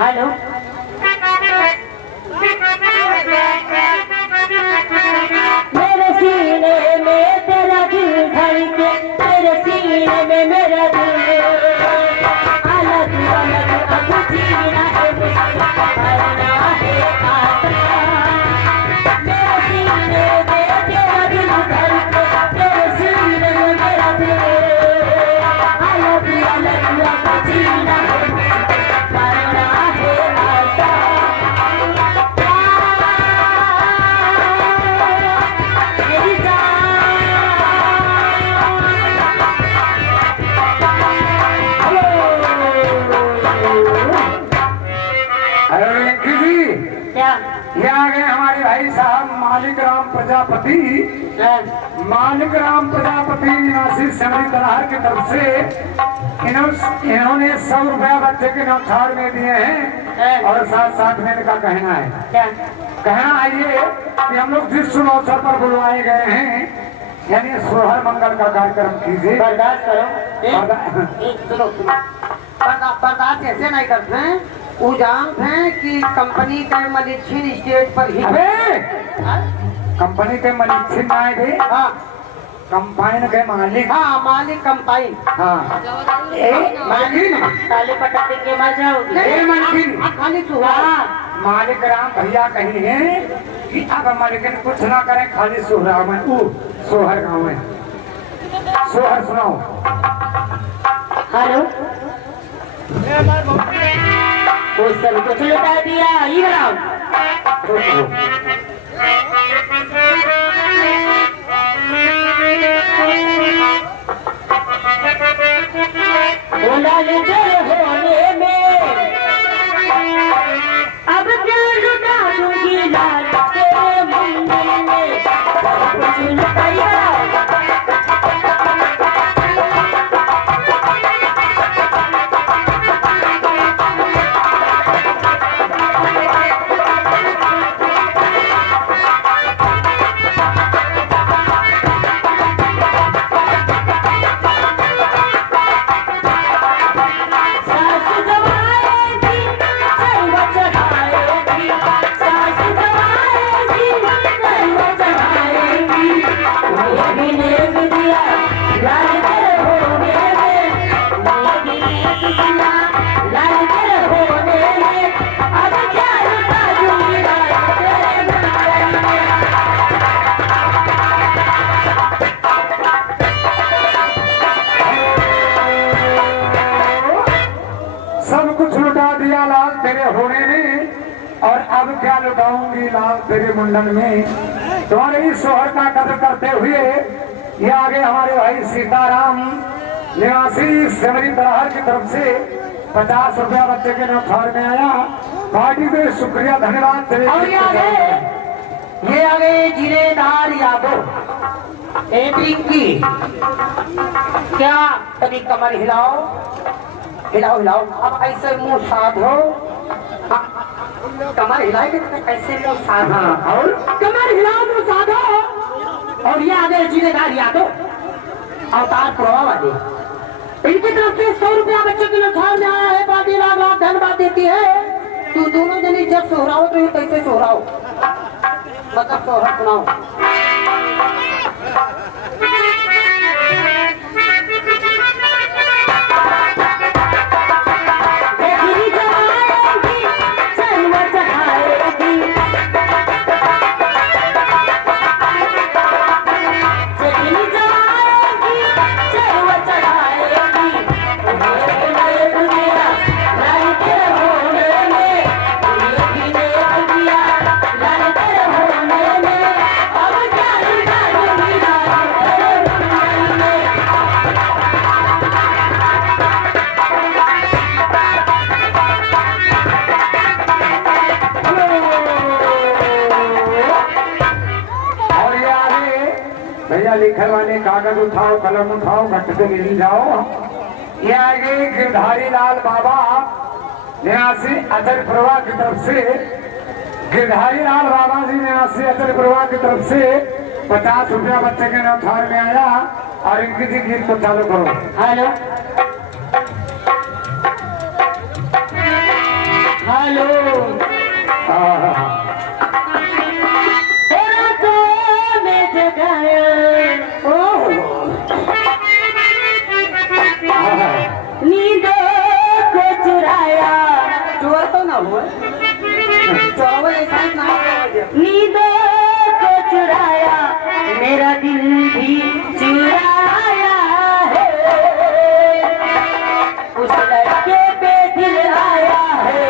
Hello मेरे सीने में तेरा दिल धड़के, तेरे सीने में मेरा दिल अलग अलग अब जीना है मुझको, करना है आसान। मेरे सीने में तेरा दिल धड़के, तेरे सीने में मेरा दिल अलग अलग अब जीना है मुझको, करना है आसान। मेरी हेलो रिंकी जी, क्या ये आ गए हमारे भाई साहब मालिक राम प्रजापति। मालिक राम प्रजापति निवासी समरी तलाहर की तरफ से इन्होंने 100 रुपया बच्चे के नौछाड़ में दिए हैं और साथ साथ में इनका कहना है। क्या कहना है ये कि हम लोग जिस शुभ अवसर पर बुलवाए गए हैं, यानी सोहर मंगल का कार्यक्रम कीजिए। बर्दाश्त करो। सुनो सुनो, बर्दाश्त ऐसे नहीं करते हैं। वो जानते हैं कि कंपनी के मलिक्षिन स्टेज पर ही कंपनी के मालिक से आए थे। हाँ कंपाइन के मालिक। हाँ मालिक कंपाइन। हाँ मालिक ताले पटाते के मर जाओगे। मालिकिन खाली सुहा मालिक राम भैया कही है कि अगर मालिकिन कुछ ना करें, खाली सोहरा में सोहर गाँव में सोहर सुनाओ। हेलो वो सब कुछ लुटा दिया ये राम। बोला तेरे होने में अब क्या लुटा दूंगी लाल तेरे मंदिर में, सब कुछ लुटाया। सब कुछ लुटा दिया लाल तेरे होने में, और अब क्या लुटाऊंगी लाल तेरे मुंडन में। तुम्हारे इस सोहर का कदर करते हुए ये आगे हमारे भाई सीताराम निवासी सिमरी तलाहर की तरफ से 50 रुपया बच्चे के नौछाड़ में आया। पार्टी पे शुक्रिया धन्यवाद। और ये आगे जिलेदार यादव ए पिंकी, क्या कभी कमर हिलाओ हिलाओ हिलाओ। अब ऐसे मुंह साधो। हाँ, कमर हिलाएंगे तो ऐसे मुंह साधो। और कमर हिलाओ मुंह साधो। और ये आगे जिलेदार यादव अवतार प्रभाव वाले, इनकी तरफ से 100 रुपया बच्चों के नौछाड़ में आया है। बाकी लाख लाख धन्यवाद देती है। तू दोनों जनी जब सोहराओ तो कैसे सोहराओ, मतलब सोहरा सुनाओ। अब भैया लिखे वाले कागज उठाओ, कलम उठाओ, घट पे मिल जाओ। ये आगे गिरधारी लाल बाबा निवासी अचल प्रभा की तरफ से, गिरधारी लाल बाबा जी निवासी अचल प्रभा की तरफ से 50 रुपया बच्चे के न्यौछावर में आया। और इनकी जी गीत को चालू करो। हेलो हेलो तेरा तो मैं जगाया नींदों को चुराया, चोर तो ना हुआ, चोर ऐसा ना, नींदों को चुराया मेरा दिल भी चुराया है, उस लड़के पे दिल आया है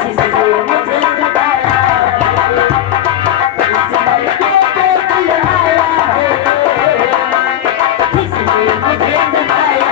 जिसने मुझे सताया, उस लड़के पे दिल आया है जिसने मुझे सताया।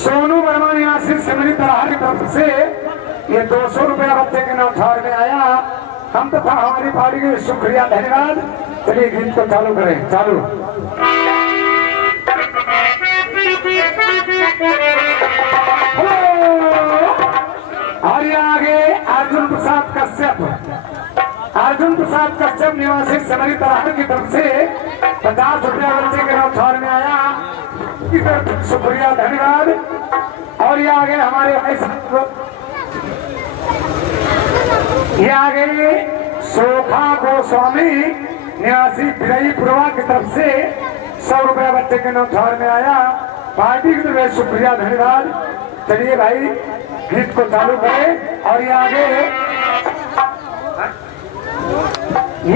सोनू वर्मा निवासी सिमरी तरह की तरफ से ये 200 रुपया बच्चे के न्यौछावर में आया। हम तथा हमारी पार्टी के शुक्रिया, धन्यवाद। चलिए गीत को चालू करें, चालू। और ये आगे अर्जुन प्रसाद कश्यप, अर्जुन प्रसाद कश्यप निवासी सिमरी तरह की तरफ से 50 रुपया बच्चे के न्यौछावर में आया। शुक्रिया, धन्यवाद। और ये आगे हमारे भाई साहब, ये आगे सोखा गोस्वामी निवासी बिरई पुरवा की तरफ से 100 रुपया बच्चे के न्यौछावर में आया। पार्टी की तरफ से शुक्रिया, धन्यवाद। चलिए भाई गीत को चालू करें। और ये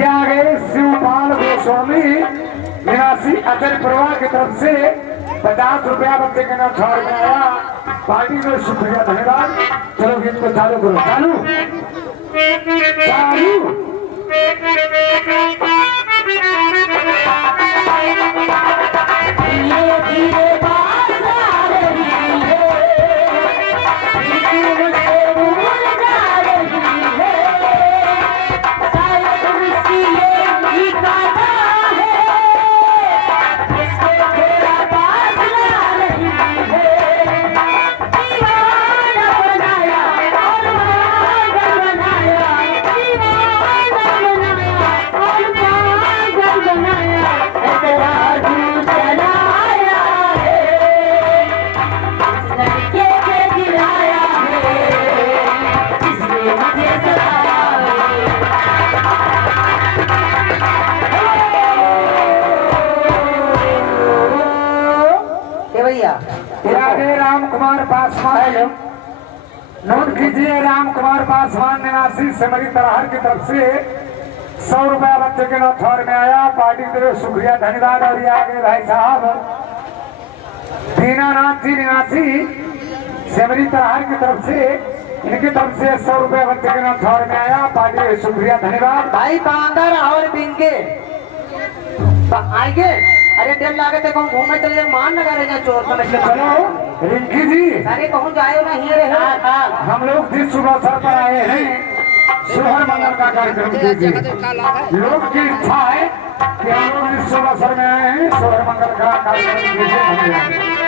आगे शिवपाल गोस्वामी निवासी अचल प्रभा की तरफ से 50 रुपया बच्चे के न्यौछावर में आया। पार्टी को शुक्रिया, धन्यवाद। चलो गीत को चालू करो, चालू चालू। राम कुमार पासवान, नोट कीजिए, राम कुमार पासवान निवासी सिमरी तरहर की तरफ से 100 रुपया बच्चे के न्यौछावर में आया। पार्टी की तरफ शुक्रिया, धन्यवाद। और ये आगे भाई साहब दीनानाथ जी निवासी सिमरी तरहर की तरफ से, इनकी तरफ से 100 रुपया बच्चे के न्यौछावर में आया। पार्टी की शुक्रिया, धन्यवाद। भाई बांदर और बिंगे आएंगे, अरे डेढ़ लागत है कहूँ घूमे चले जाए, मान लगा रहे चोर समझ के। चलो रिंकी जी, अरे कहूँ जाए ना ही रहे। हम लोग जिस सुबह सर पर आए हैं सोहर मंगल का कार्यक्रम कीजिए। लोग की इच्छा है कि हम लोग इस सुबह सर में आए हैं, सोहर मंगल का कार्यक्रम कीजिए।